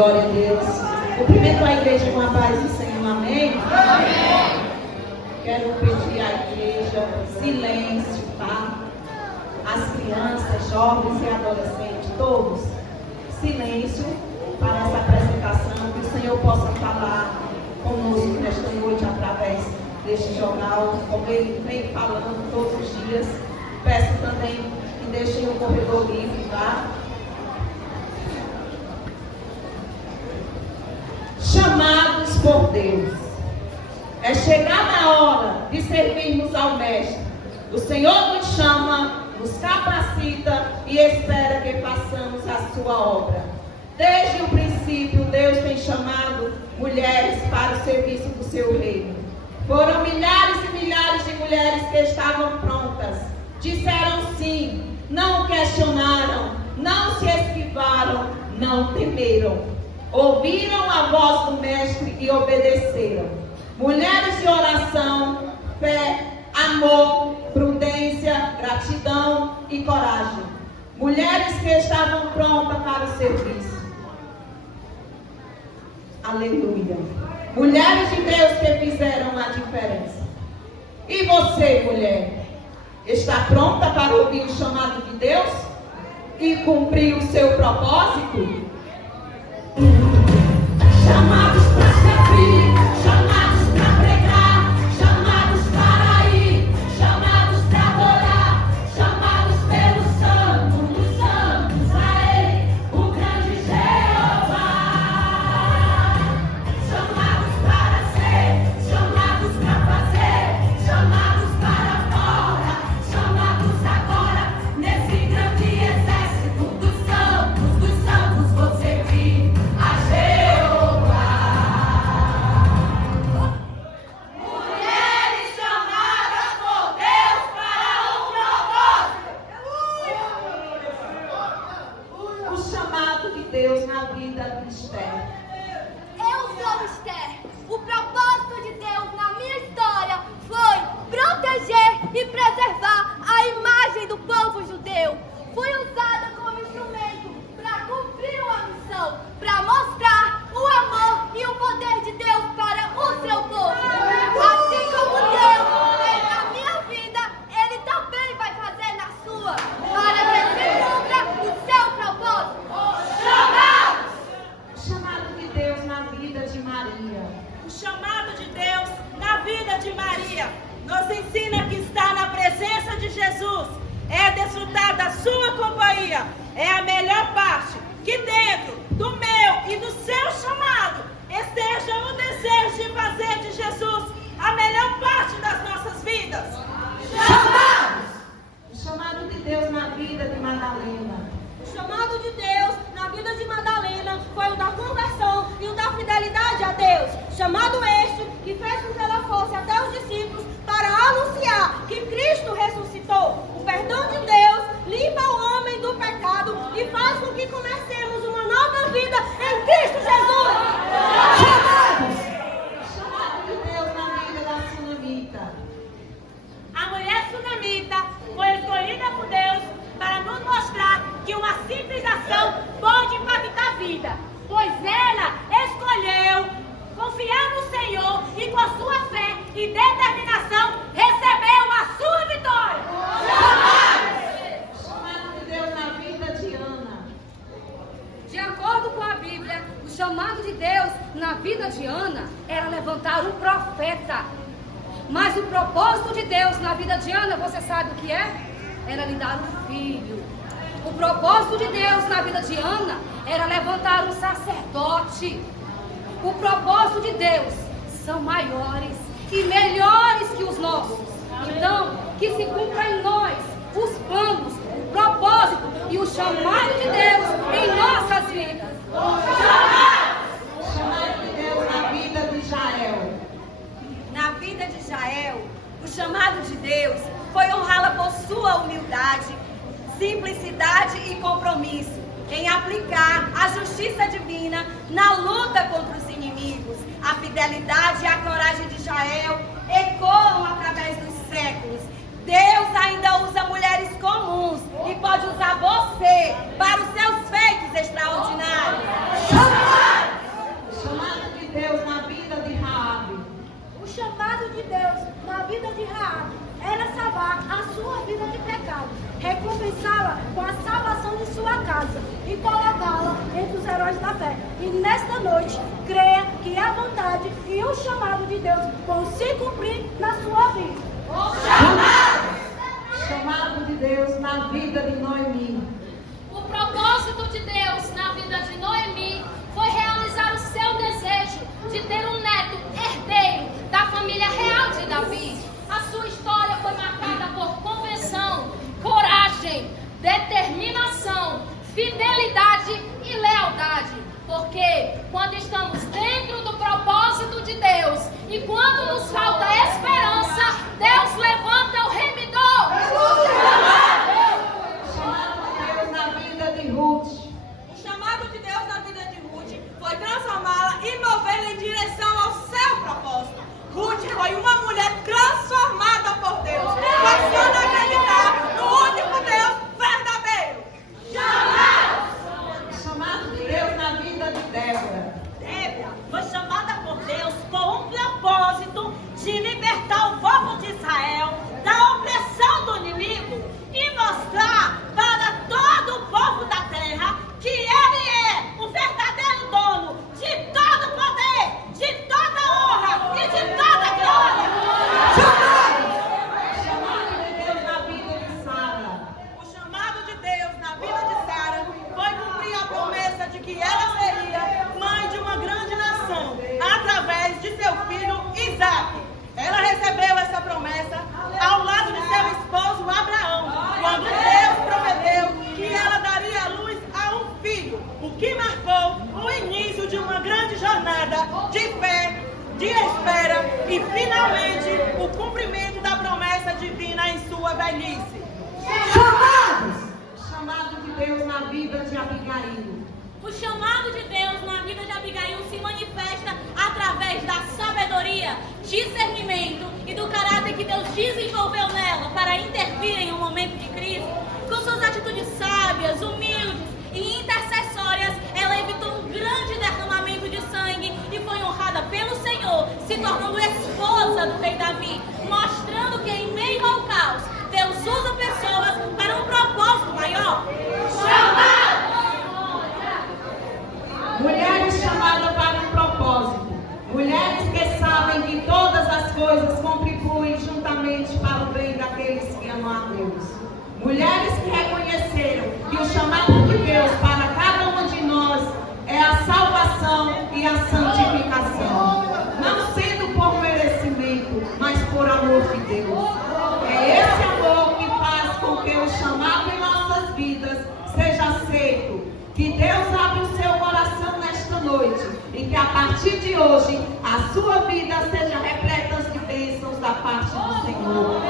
Glória a Deus. Cumprimento a igreja com a paz do Senhor. Amém? Amém. Quero pedir à igreja silêncio, tá? As crianças, jovens e adolescentes, todos, silêncio para essa apresentação, que o Senhor possa falar conosco nesta noite através deste jornal, como Ele vem falando todos os dias. Peço também que deixem o corredor livre, tá? Chamados por Deus. É chegada a hora de servirmos ao Mestre. O Senhor nos chama, nos capacita e espera que façamos a sua obra. Desde o princípio, Deus tem chamado mulheres para o serviço do seu reino. Foram milhares e milhares de mulheres que estavam prontas. Disseram sim, não questionaram, não se esquivaram, não temeram. Ouviram a voz do Mestre e obedeceram. Mulheres de oração, fé, amor, prudência, gratidão e coragem. Mulheres que estavam prontas para o serviço. Aleluia. Mulheres de Deus que fizeram a diferença. E você, mulher, está pronta para ouvir o chamado de Deus e cumprir o seu propósito? Chamados para servir, chamados para pregar, chamados para ir, chamados para adorar, chamados pelo Santo dos Santos, a Ele, o grande Jeová. Chamados para ser, chamados para fazer, chamados para fora, chamados agora, nesse grande exército dos santos, vou servir a Jeová. Mulheres chamadas por Deus para um propósito. O chamado de Deus na vida de Esther. Eu sou Esther. O propósito de Deus na minha história foi proteger e preservar a imagem do povo judeu. Fui usada como instrumento para cumprir uma missão, para mostrar o amor e o poder de Deus para o seu povo. Assim como Deus fez na minha vida, Ele também vai fazer na sua, para que se cumpra o seu propósito. Chamados! O chamado de Deus na vida de Maria. O chamado de Deus na vida de Maria nos ensina que estar na presença de Jesus é desfrutar da sua companhia. É a melhor parte. Que dentro do meu e do seu chamado esteja o desejo de fazer de Jesus a melhor parte das nossas vidas. Chamados! O chamado de Deus na vida de Madalena. O chamado de Deus na vida de Madalena foi o da conversão e o da fidelidade a Deus. Chamado este que fez com que ela fosse até os discípulos para anunciar que Cristo ressuscitou. O perdão de Deus limpa o homem do pecado e faz com que comecemos uma nova vida em Cristo Jesus. Chamados! O chamado de Deus na vida da Sunamita. A mulher sunamita foi escolhida por Deus para nos mostrar que uma simples ação pode impactar a vida, pois ela escolheu confiar no Senhor e com a sua fé e determinação recebeu a sua vitória. O chamado de Deus na vida de Ana. De acordo com a Bíblia, o chamado de Deus na vida de Ana era levantar um profeta. Mas o propósito de Deus na vida de Ana, você sabe o que é? Era lhe dar um filho. O propósito de Deus na vida de Ana era levantar um sacerdote. O propósito de Deus são maiores e melhores que os nossos. Então, que se cumpra em nós os planos, o propósito e o chamado de Deus em nossas vidas. O chamado de Deus na vida de Jael. Na vida de Jael, o chamado de Deus foi honrá-la por sua humildade, simplicidade e compromisso em aplicar a justiça divina na luta contra os inimigos. A fidelidade e a coragem de Jael ecoam através dos séculos. Deus ainda usa mulheres comuns e pode usar você para os seus feitos extraordinários. chamado de Deus na vida de Raabe era salvar a sua vida de pecado, recompensá-la com a salvação de sua casa e colocá-la entre os heróis da fé. E nesta noite, creia que a vontade e o chamado de Deus vão se cumprir na sua vida. Chamado de Deus na vida de Noemi. O propósito de Deus na vida de Noemi foi realizar o seu desejo de ter um neto herdeiro da família real de Davi. A sua história foi marcada por convenção, coragem, determinação, fidelidade e lealdade. Porque quando estamos dentro do propósito de Deus e quando nos falta esperança, Deus levanta o remidor. Chamado de Deus na vida de Ruth. O chamado de Deus na vida de Ruth foi transformá-la e movê-la em direção ao seu propósito. Ruth foi uma mulher transformada por Deus, passando a acreditar no único Deus verdadeiro. Chamado de Deus na vida de Débora. Débora foi chamada por Deus com um propósito de libertar o povo de Israel da opressão do inimigo e mostrar para todo o povo da terra que Ele é o verdadeiro dono de todo poder, de toda honra e de toda glória. Chamado de Deus na vida de Sara. O chamado de Deus na vida de Sara foi cumprir a promessa de que ela seria mãe de uma grande nação, através de seu filho Isaac. Ela recebeu essa promessa ao lado de seu esposo Abraão, quando Deus prometeu que ela daria à luz a um filho, o que marcou o início de uma grande jornada de fé, de espera e, finalmente, o cumprimento da promessa divina em sua velhice. Chamado de Deus na vida de Abigail. O chamado de Deus na vida de Abigail se manifesta através da sabedoria, discernimento e do caráter que Deus desenvolveu nela para intervir em um momento de crise. Com suas atitudes sábias, humildes e intercessórias, ela evitou um grande derramamento de sangue e foi honrada pelo Senhor, se tornando esposa do rei Davi, mostrando que em meio ao caos, Deus usa pessoas para um propósito maior. Mulheres chamadas para um propósito. Mulheres que sabem que todas as coisas contribuem juntamente para o bem daqueles que amam a Deus. Mulheres que reconheceram que o chamado de Deus para cada uma de nós é a salvação e a santificação. Não sendo por merecimento, mas por amor de Deus. É esse amor que faz com que o chamado em nossas vidas seja aceito. Que Deus abra o seu coração nesta noite e que a partir de hoje a sua vida seja repleta de bênçãos da parte do Senhor.